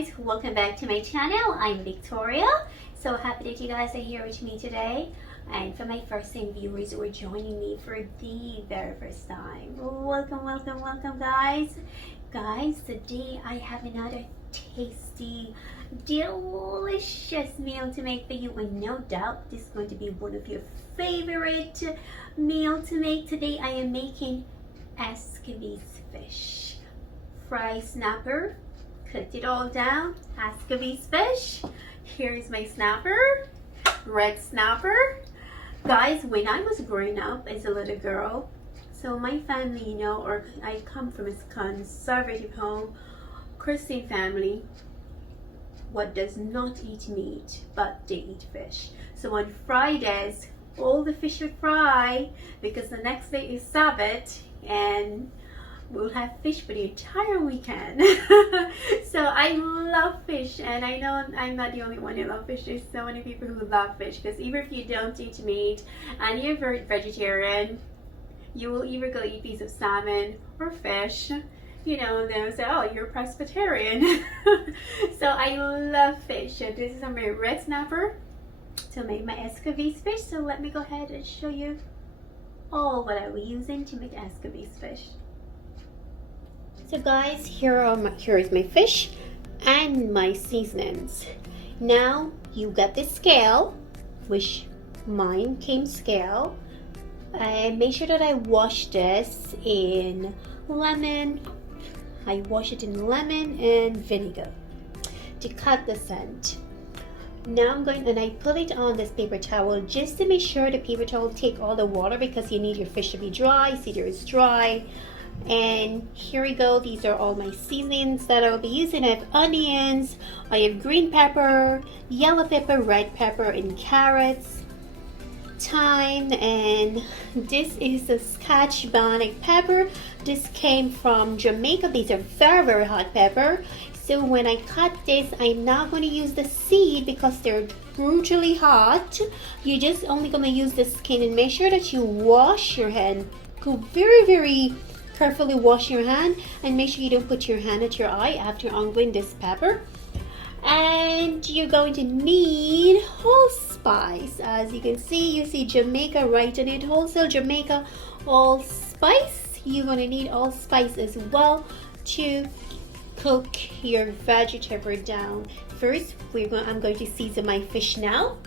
guys, welcome back to my channel. I'm Victoria. So happy that you guys are here with me today. And for my first time viewers who are joining me for the very first time, welcome guys. Guys, today I have another tasty, delicious meal to make for you, and no doubt this is going to be one of your favorite meal to make. Today I am making Escovitch fish. Fry snapper, cooked it all down, Escovitch fish. Here's my snapper, red snapper. Guys, when I was growing up as a little girl, so my family, or I come from a conservative home, Christian family, what does not eat meat, but they eat fish. So on Fridays, all the fish would fry because the next day is Sabbath and we'll have fish for the entire weekend. So I love fish, and I know I'm not the only one who loves fish. There's so many people who love fish, because even if you don't eat meat and you're vegetarian, you will either go eat a piece of salmon or fish, and they'll say, oh, you're Presbyterian. So I love fish. So this is my red snapper to make my Escovitch fish. So let me go ahead and show you all what I will be using to make Escovitch fish. So guys, here is my fish and my seasonings. Now you got the scale, which mine came scale. I make sure that I wash this in lemon. I wash it in lemon and vinegar to cut the scent. Now I'm going, and I put it on this paper towel just to make sure the paper towel take all the water, because you need your fish to be dry. See, there is dry. And here we go. These are all my seasonings that I will be using. I have onions, I have green pepper, yellow pepper, red pepper, and carrots, thyme, and this is the Scotch bonnet pepper. This came from Jamaica. These are very hot pepper. So when I cut this, I'm not going to use the seed because they're brutally hot. You're just only going to use the skin, and make sure that you wash your hand. Go very carefully wash your hand, and make sure you don't put your hand at your eye after ungling this pepper. And you're going to need allspice. As you can see, you see Jamaica right on it. Also Jamaica allspice. You're going to need allspice as well to cook your vegetable down. First, I'm going to season my fish now.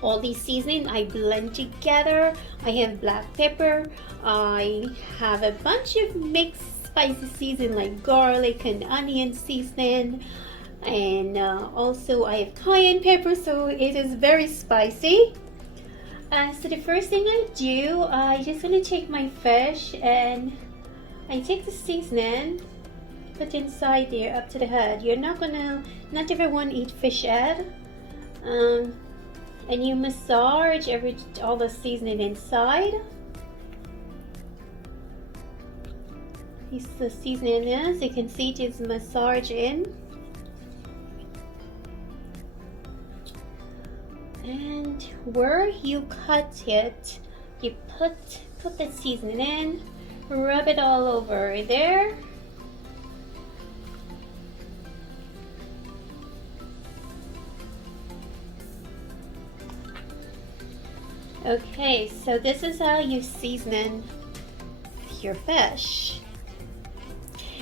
All these seasoning I blend together. I have black pepper. I have a bunch of mixed spicy seasoning like garlic and onion seasoning, and also I have cayenne pepper, so it is very spicy. So the first thing I do, I just gonna take my fish and I take the seasoning, put inside there up to the head. Not everyone eat fish head. And you massage all the seasoning inside. This is the seasoning in, as you can see, it is massaged in. And where you cut it, you put the seasoning in, rub it all over there. Okay, so this is how you season your fish.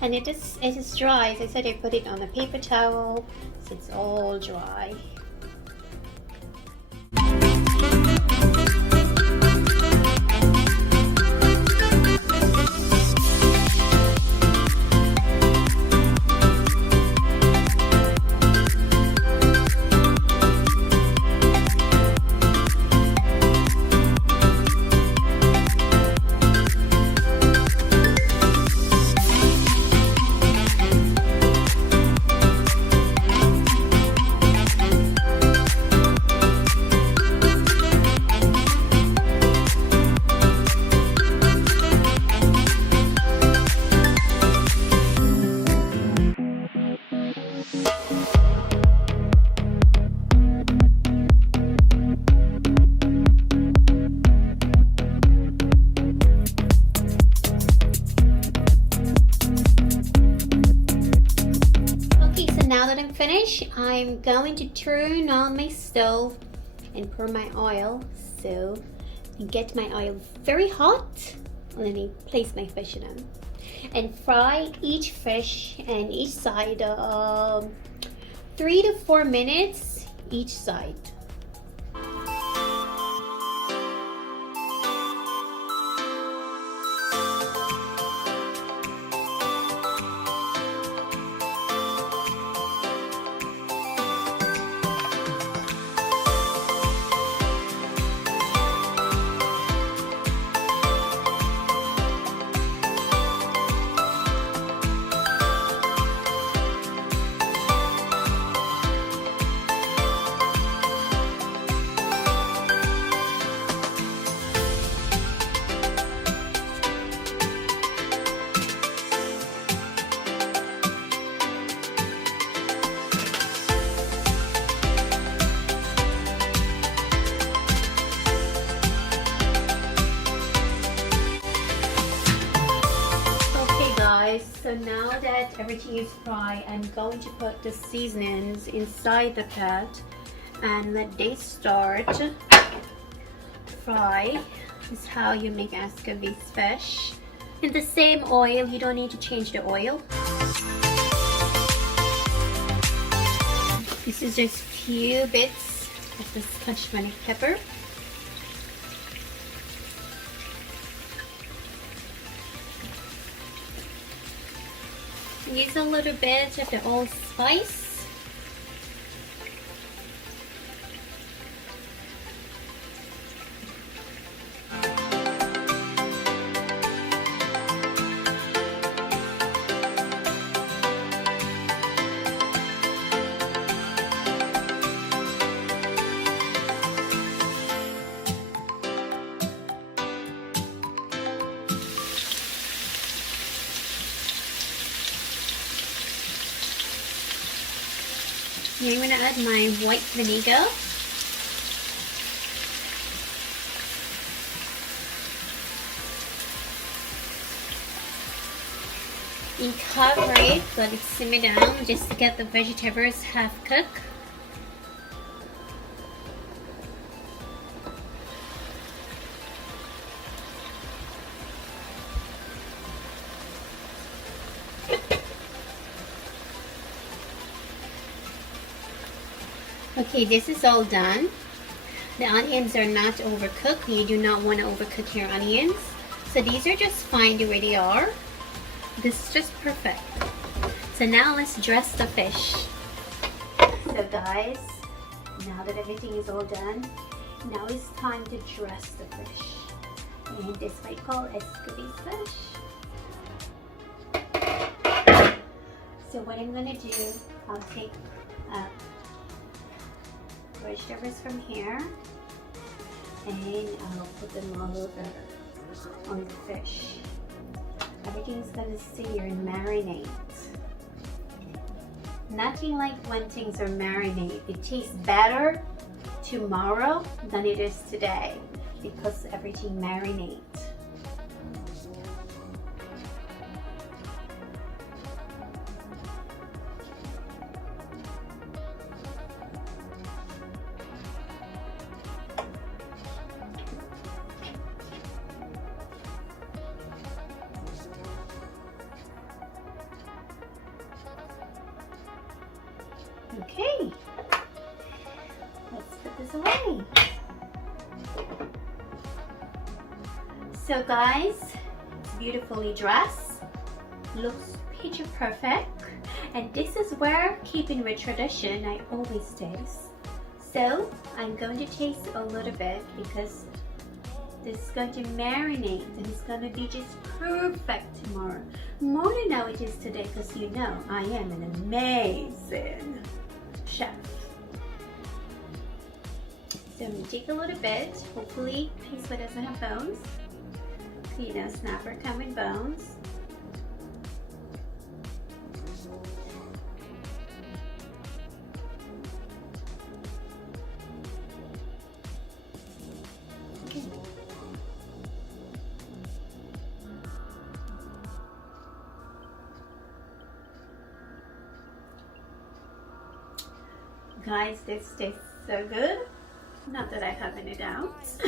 And it is dry. As I said, I put it on a paper towel, so it's all dry. now that I'm finished, I'm going to turn on my stove and pour my oil. So I get my oil very hot, and then I place my fish in them and fry each fish and each side 3 to 4 minutes each side. So now that everything is fried, I'm going to put the seasonings inside the pot and let they start fry. This is how you make Escovitch fish. In the same oil, you don't need to change the oil. This is just few bits of the Scotch bonnet pepper. Use a little bit of the allspice. Now I'm going to add my white vinegar. And cover it, let it simmer down just to get the vegetables half cooked. Okay, this is all done. The onions are not overcooked. You do not want to overcook your onions. So these are just fine the way they are. This is just perfect. So now let's dress the fish. So guys, now that everything is all done, now it's time to dress the fish. And this we call Escovitch fish. So what I'm going to do, I'll take vegetables from here and I'll put them all over on the fish. Everything's gonna sear and marinate. Nothing like when things are marinated. It tastes better tomorrow than it is today because everything marinates. Okay, let's put this away. So guys, it's beautifully dressed, looks picture perfect, and this is where, keeping with tradition, I always taste. So I'm going to taste a little bit because this is going to marinate and it's going to be just perfect tomorrow. More than how it is today, because you know I am an amazing chef. So I'm going to take a little bit, hopefully this one doesn't have bones. So you know, snapper come with bones. Okay. Guys, this tastes so good. Not that I have any doubts.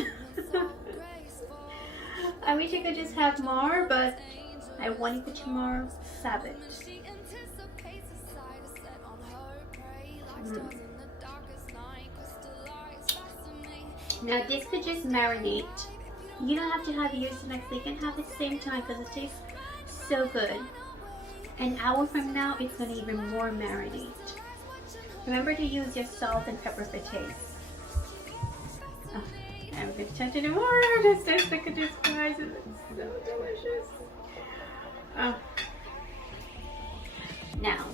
I wish I could just have more, but I want to put more Savage. Now this could just marinate. You don't have to have yours the next day. You can have it at the same time because it tastes so good. An hour from now, it's going to even more marinate. Remember to use your salt and pepper for taste. Oh, I'm going to touch it more. Just look at this, guys. It looks so delicious. Oh. Now,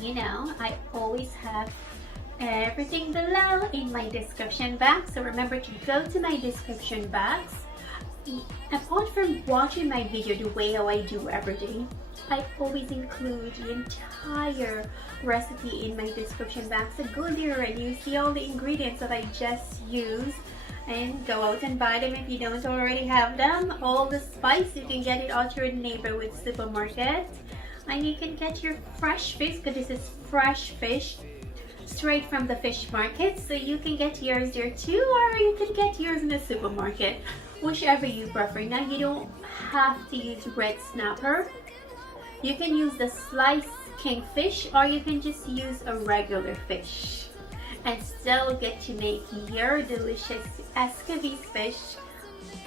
you know, I always have everything below in my description box, so remember to go to my description box. Apart from watching my video the way how I do every day, I always include the entire recipe in my description box. So go there and you see all the ingredients that I just used, and go out and buy them if you don't already have them. All the spice, you can get it out your neighborhood supermarket, and you can get your fresh fish, because this is fresh fish straight from the fish market, so you can get yours there too, or you can get yours in the supermarket, whichever you prefer. Now you don't have to use red snapper. You can use the sliced kingfish, or you can just use a regular fish and still get to make your delicious Escovitch fish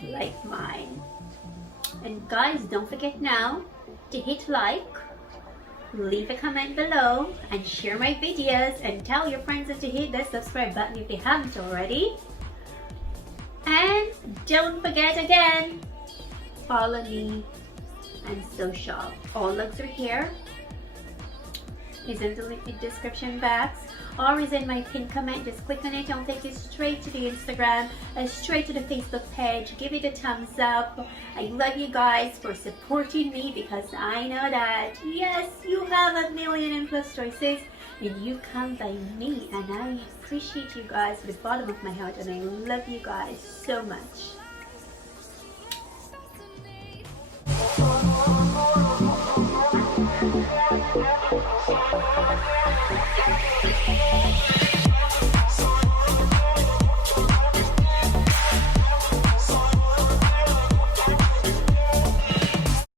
like mine. And guys, don't forget now to hit like, leave a comment below, and share my videos, and tell your friends to hit the subscribe button if they haven't already. And don't forget again, follow me and social. All links are here. Is in the link description box, or is in my pinned comment. Just click on it, I'll take you straight to the Instagram and straight to the Facebook page. Give it a thumbs up. I love you guys for supporting me, because I know that yes, you have 1,000,000+ choices and you come by me, and I appreciate you guys from the bottom of my heart, and I love you guys so much. Thank you.